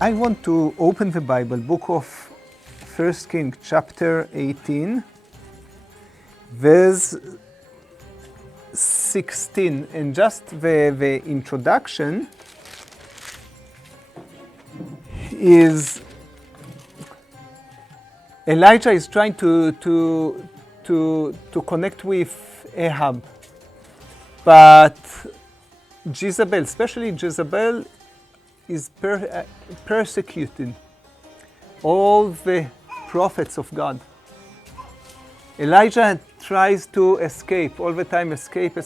I want to open the Bible, book of 1 Kings, chapter 18, verse 16. And just the introduction is Elijah is trying to connect with Ahab. But Jezebel, especially Jezebel, is persecuting all the prophets of God. Elijah tries to escape, all the time escape,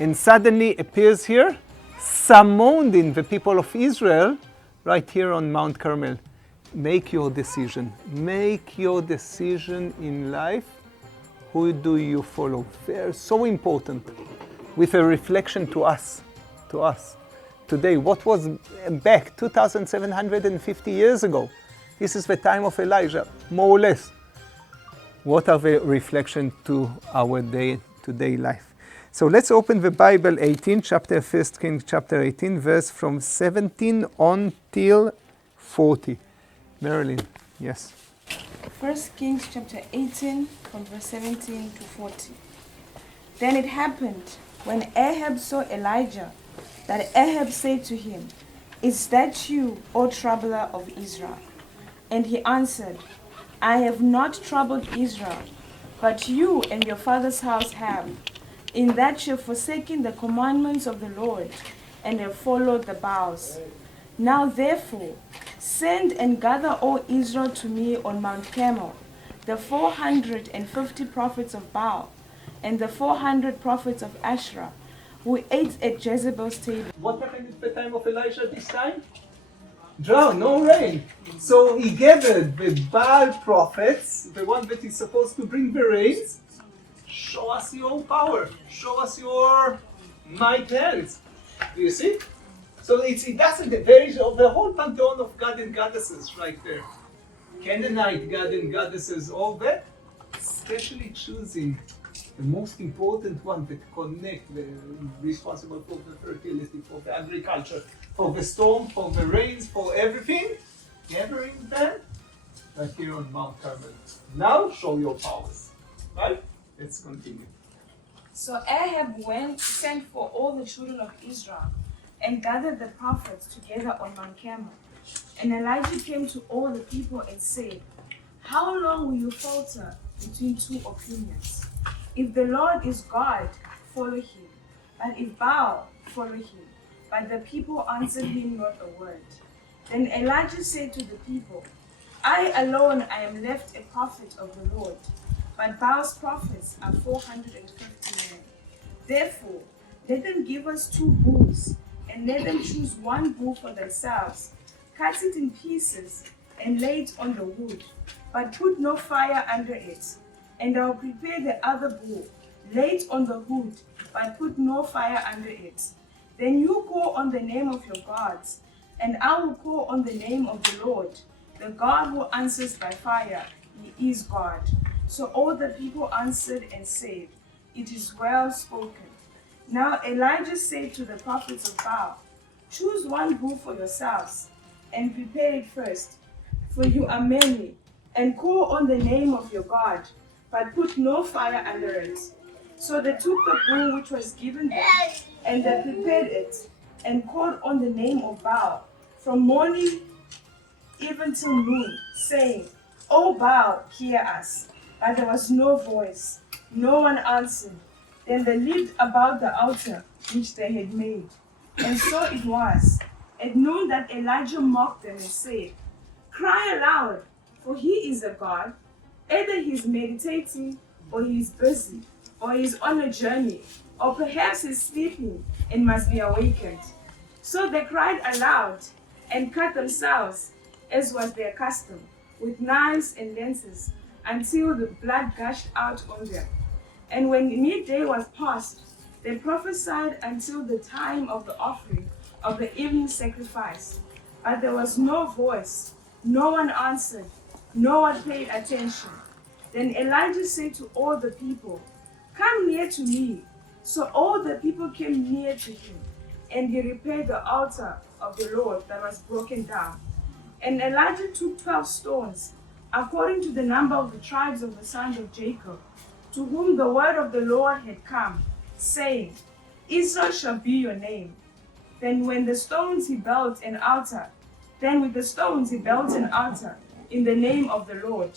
and suddenly appears here, summoning the people of Israel right here on Mount Carmel. Make your decision. Make your decision in life. Who do you follow? They're so important, with a reflection to us. Today, what was back 2,750 years ago? This is the time of Elijah, more or less. What are the reflection to our today life? So let's open the Bible, 18, chapter 1 Kings, chapter 18, verse from 17 on till 40. Marilyn, yes. 1 Kings chapter 18, from verse 17 to 40. Then it happened, when Ahab saw Elijah, that Ahab said to him, "Is that you, O troubler of Israel?" And he answered, "I have not troubled Israel, but you and your father's house have, in that you have forsaken the commandments of the Lord, and have followed the Baals. Now therefore, send and gather all Israel to me on Mount Carmel, the 450 prophets of Baal, and the 400 prophets of Asherah, who ate at Jezebel's table." What happened at the time of Elijah this time? Drought, no rain. So he gathered the Baal prophets, the one that is supposed to bring the rains. Show us your power. Show us your might hands. Do you see? So it doesn't, there is the whole pantheon of God and goddesses right there. Canaanite God and goddesses, all that. Especially choosing the most important one that connect, the responsible for the fertility, for the agriculture, for the storm, for the rains, for everything. Gathering them right here on Mount Carmel. Now show your powers. Right? Let's continue. So Ahab sent for all the children of Israel, and gathered the prophets together on Mount Carmel. And Elijah came to all the people and said, "How long will you falter between two opinions? If the Lord is God, follow him. But if Baal, follow him." But the people answered him not a word. Then Elijah said to the people, "I alone I am left a prophet of the Lord, but Baal's prophets are 450 men. Therefore, let them give us 2 bulls, and let them choose 1 bull for themselves, cut it in pieces, and lay it on the wood, but put no fire under it. And I will prepare the other bull, lay it on the wood, but put no fire under it. Then you call on the name of your gods, and I will call on the name of the Lord, the God who answers by fire. He is God." So all the people answered and said, "It is well spoken." Now Elijah said to the prophets of Baal, "Choose 1 bull for yourselves, and prepare it first, for you are many, and call on the name of your God, but put no fire under it." So they took the bull which was given them, and they prepared it, and called on the name of Baal, from morning even till noon, saying, "O Baal, hear us." But there was no voice, no one answered. Then they lived about the altar which they had made. And so it was at noon that Elijah mocked them and said, "Cry aloud, for he is a god. Either he is meditating, or he is busy, or he is on a journey, or perhaps he is sleeping and must be awakened." So they cried aloud and cut themselves, as was their custom, with knives and lances, until the blood gushed out on them. And when midday was past, they prophesied until the time of the offering of the evening sacrifice. But there was no voice, no one answered, no one paid attention. Then Elijah said to all the people, "Come near to me." So all the people came near to him, and he repaired the altar of the Lord that was broken down. And Elijah took 12 stones, according to the number of the tribes of the sons of Jacob, to whom the word of the Lord had come, saying, Israel shall be your name. Then with the stones he built an altar in the name of the Lord.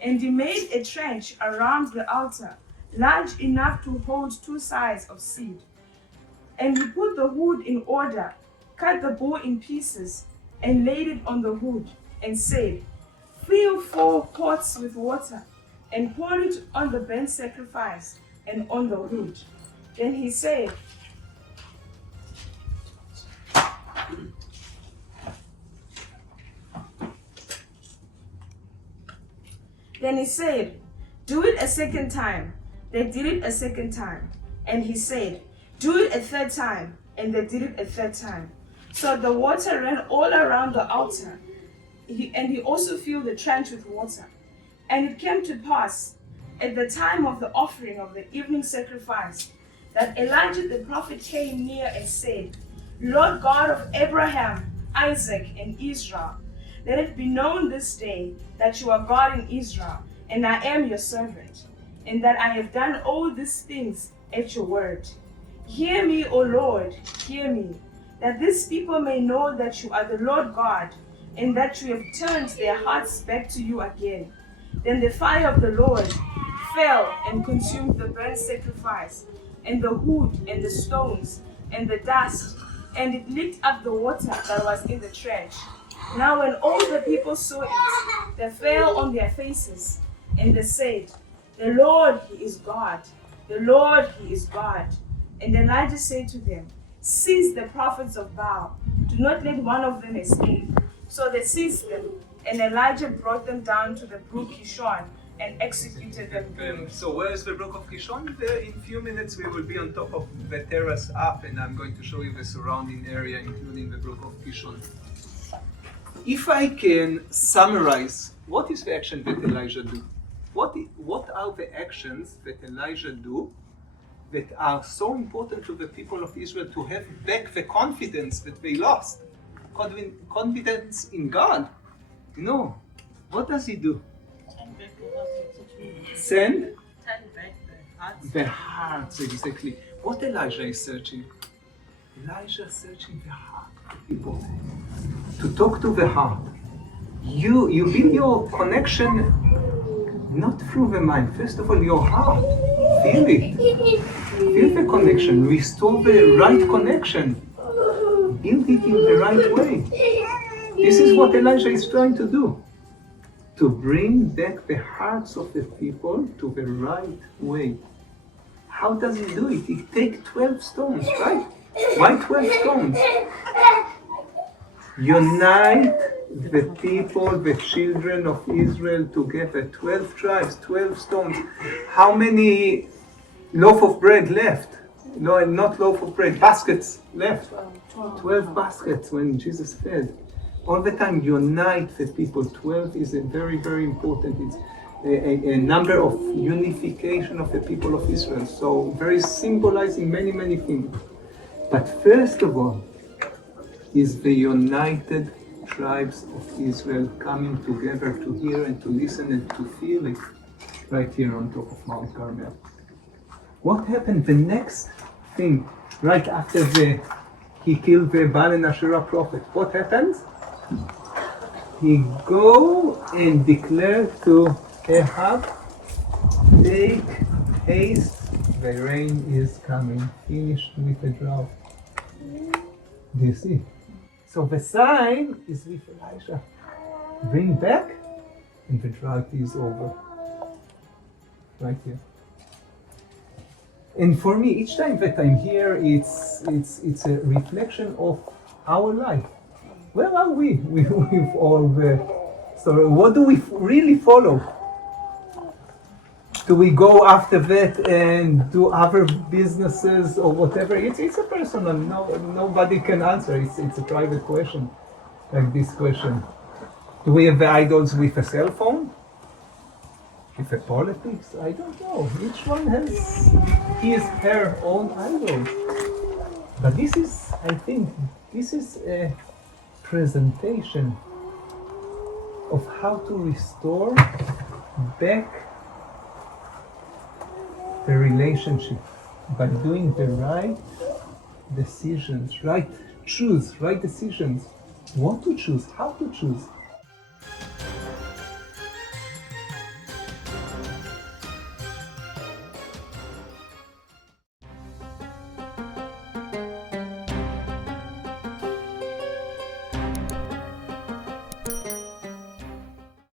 And he made a trench around the altar, large enough to hold 2 sides of seed. And he put the wood in order, cut the bull in pieces, and laid it on the wood, and said, Fill 4 pots with water, and pour it on the burnt sacrifice and on the wood. Then he said, Do it a second time. They did it a second time. And he said, Do it a third time. And they did it a third time. So the water ran all around the altar. And he also filled the trench with water. And it came to pass, at the time of the offering of the evening sacrifice, that Elijah the prophet came near and said, Lord God of Abraham, Isaac, and Israel, let it be known this day that you are God in Israel, and I am your servant, and that I have done all these things at your word. Hear me, O Lord, hear me, that these people may know that you are the Lord God, and that you have turned their hearts back to you again. Then the fire of the Lord fell and consumed the burnt sacrifice, and the wood, and the stones, and the dust, and it licked up the water that was in the trench. Now when all the people saw it, they fell on their faces, and they said, The Lord, He is God. The Lord, He is God. And Elijah said to them, Seize the prophets of Baal. Do not let one of them escape. So they seized them, and Elijah brought them down to the brook Kishon and executed them there. So where is the brook of Kishon? There in a few minutes we will be on top of the terrace up, and I'm going to show you the surrounding area, including the brook of Kishon. If I can summarize, what is the action that Elijah do? What are the actions that Elijah do that are so important to the people of Israel to have back the confidence that they lost? Confidence in God. No. What does he do? Send the hearts, exactly. What Elijah is searching? Elijah is searching the heart of the people. To talk to the heart. You build your connection not through the mind. First of all, your heart. Feel it. Feel the connection. Restore the right connection. Build it in the right way. This is what Elijah is trying to do. To bring back the hearts of the people to the right way. How does he do it? He takes 12 stones, right? Why 12 stones? Unite the people, the children of Israel together. 12 tribes, 12 stones. How many loaf of bread left? No, not loaf of bread, baskets left. 12 baskets when Jesus fed. All the time, unite the people. 12 is a very, very important. It's a number of unification of the people of Israel. So very symbolizing many, many things. But first of all, is the united tribes of Israel coming together to hear and to listen and to feel it right here on top of Mount Carmel. What happened? The next thing, right after he killed the Baal and Asherah prophet, what happens? He go and declare to Ahab, take haste, the rain is coming, finished with the drought. Do you see? So the sign is with Elijah. Bring back, and the drought is over. Right here. And for me, each time that I'm here, it's a reflection of our life. Where are we with all the... So what do we really follow? Do we go after that and do other businesses or whatever? It's a personal, nobody can answer. It's a private question, like this question. Do we have the idols with a cell phone? With the politics? I don't know. Each one has her own idol. But this is, I think, this is a presentation of how to restore back the relationship by doing the right decisions, right decisions. What to choose, how to choose.